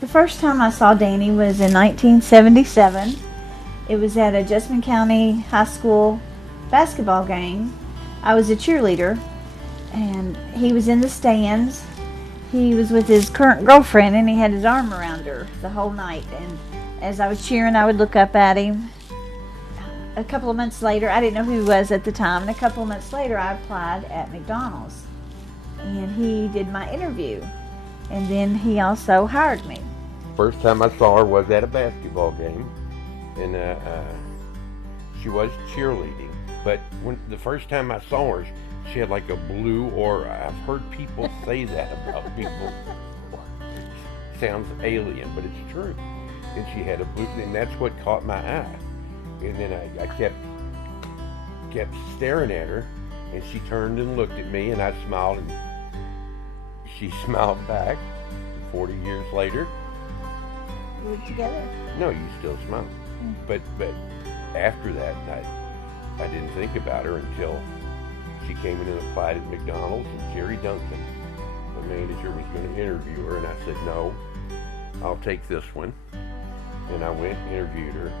The first time I saw Danny was in 1977. It was at a Jessamine County High School basketball game. I was a cheerleader, and he was in the stands. He was with his current girlfriend, and he had his arm around her the whole night. And as I was cheering, I would look up at him. A couple of months later, I didn't know who he was at the time, and a couple of months later, I applied at McDonald's. And he did my interview, and then he also hired me. First time I saw her was at a basketball game, and she was cheerleading. But when the first time I saw her, she had like a blue aura. I've heard people say that about people. Sounds alien, but it's true. And she had a blue, and that's what caught my eye. And then I kept staring at her, and she turned and looked at me, and I smiled, and she smiled back. 40 years later, We were together. no, you still smile. But after that, I didn't think about her until she came in and applied at McDonald's, and Jerry Duncan, the manager, was going to interview her, and I said, no, I'll take this one. And I went and interviewed her.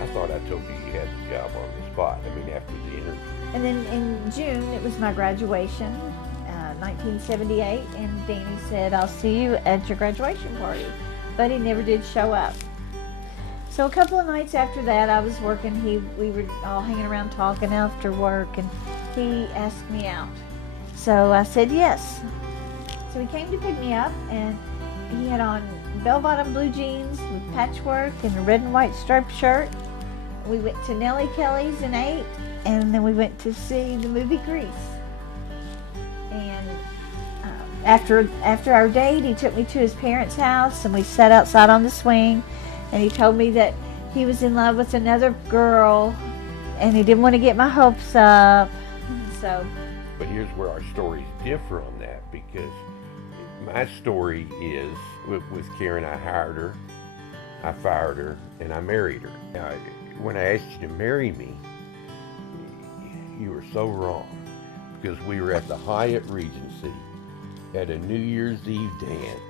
I thought I told you had the job on the spot. I mean, after the interview. And then in June, it was my graduation, 1978, and Danny said, I'll see you at your graduation party. But he never did show up. So a couple of nights after that, I was working. We were all hanging around talking after work, and he asked me out. So I said yes. So he came to pick me up, and he had on bell-bottom blue jeans with patchwork and a red and white striped shirt. We went to Nellie Kelly's and ate, and then we went to see the movie Grease. And after our date, he took me to his parents' house, and we sat outside on the swing, and he told me that he was in love with another girl, and he didn't want to get my hopes up. So. But here's where our stories differ on that, because my story is with Karen. I hired her, I fired her, and I married her. Now, when I asked you to marry me, you were so wrong, because we were at the Hyatt Regency at a New Year's Eve dance,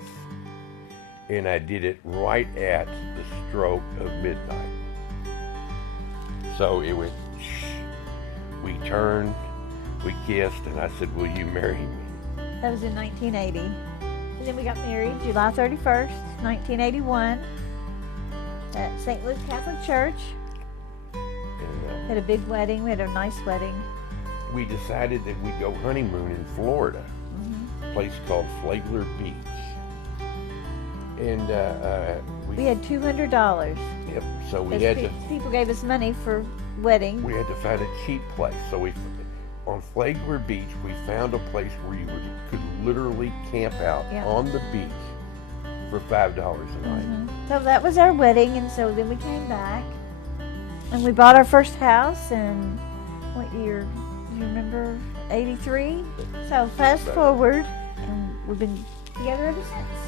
and I did it right at the stroke of midnight. So it was, we turned, we kissed, and I said, will you marry me? That was in 1980. And then we got married July 31st, 1981 at St. Luke Catholic Church. And Had a big wedding. We had a nice wedding. we decided that we'd go honeymoon in Florida, a place called Flagler Beach. And We had $200. yep, so we had to People gave us money for wedding. we had to find a cheap place. So on Flagler Beach, we found a place where you could literally camp out Yeah. on the beach for $5 a night. So that was our wedding, and so then we came back, and we bought our first house in, what year? Do you remember? 83? So fast forward, and we've been together ever since.